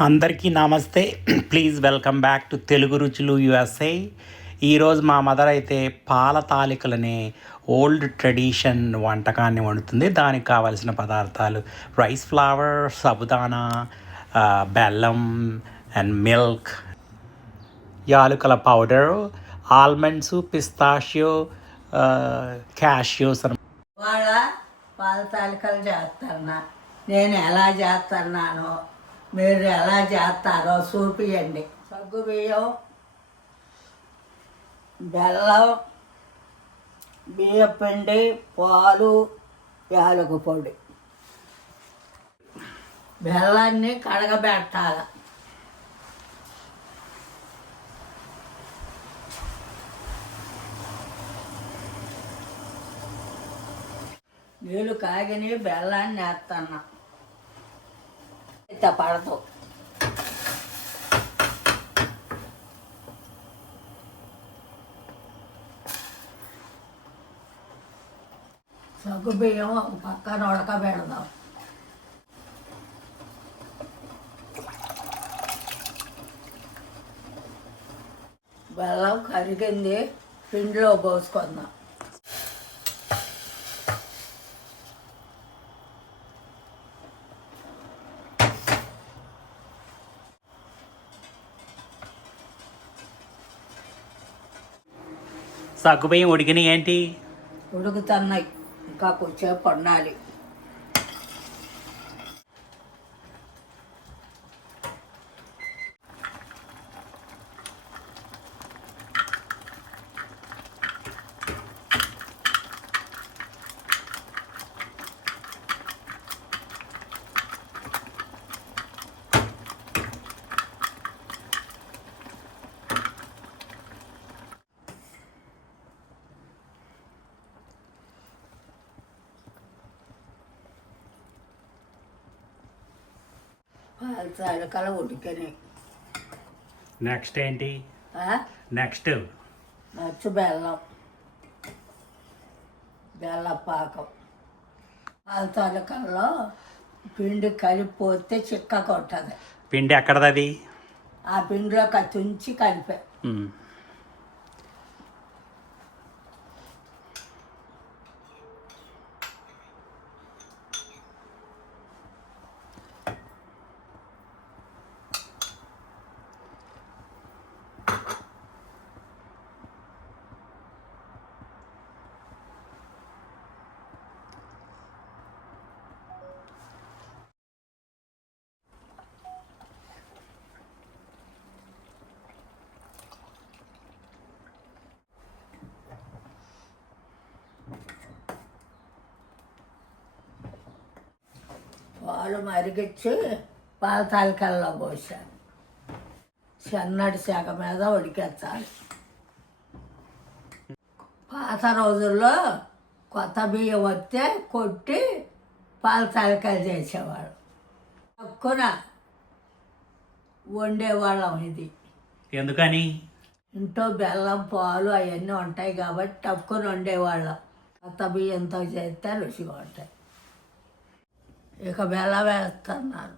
అందరికీ నమస్తే. Please welcome back to Telugu రుచులు యుఎస్ఏ. ఈరోజు మా మదర్ అయితే పాల తాలికలనే ఓల్డ్ ట్రెడిషన్ వంటకాన్ని వండుతుంది. దానికి కావాల్సిన పదార్థాలు రైస్ ఫ్లవర్, సాబుదానా, బెల్లం అండ్ మిల్క్, యాలకుల పౌడరు, ఆల్మండ్స్, పిస్తాషియో, క్యాష్యూస్. వాళ్ళ పాల తాలికలు చేస్తాను. నేను ఎలా చేస్తున్నానో మీరు ఎలా చేస్తారో చూపియండి. సగ్గుబియ్యం, బెల్లం, బియ్యపిండి, పాలు, యాలక పొడి. బెల్లాన్ని కడగబెట్టాలి. నీళ్ళు కాగిని బెల్లాన్ని వేస్తాను. ఇంత పడదు. సగ్గుబియ్యం ఒక పక్కన ఉడకబెడదాం. బెల్లం కరిగింది, పిండిలో పోసుకుందాం. సగ్గుబియ్యం ఉడికినాయి ఏంటి? ఉడుకుతున్నాయి, ఇంకా కొంచెంసేపు వండాలి. పాల తాలికలు ఉడికినాయి. నెక్స్ట్ ఏంటి? నెక్స్ట్ బెల్లం, బెల్లం పాకం. పాల తాలికల్లో పిండి కలిపిపోతే చిక్కగా ఉంటుంది. పిండి ఎక్కడది? ఆ పిండిలో తుంచి కలిపా. పాలు మరిగించి పాల తాలికల్లో పోసాను. సన్నటి శాఖ మీద ఉడికెత్తాలి. పాత రోజుల్లో కొత్త బియ్యం వస్తే కొట్టి పాల తాలికలు చేసేవాళ్ళు. తక్కువ వండేవాళ్ళం. ఇది ఎందుకని? ఇంట్లో బెల్లం, పాలు అవన్నీ ఉంటాయి కాబట్టి తక్కువ వండేవాళ్ళం. కొత్త బియ్యంతో చేస్తే రుచిగా ఉంటాయి. ఇక బెల్లం వేస్తున్నాను.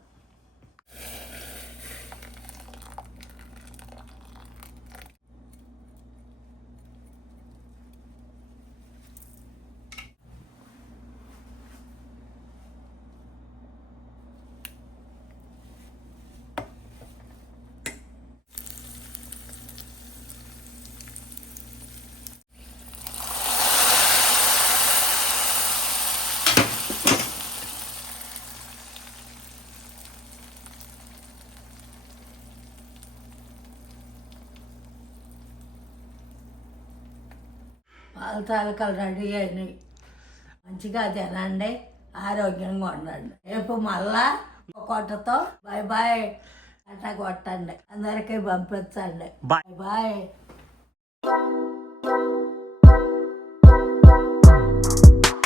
పాల తాలికలు రెడీ అయినాయి. మంచిగా తినండి, ఆరోగ్యంగా ఉండండి. రేపు మళ్ళా కొట్టతో బాయ్ బాయ్ అట్లా కొట్టండి. అందరికీ పంపించండి. Bye bye.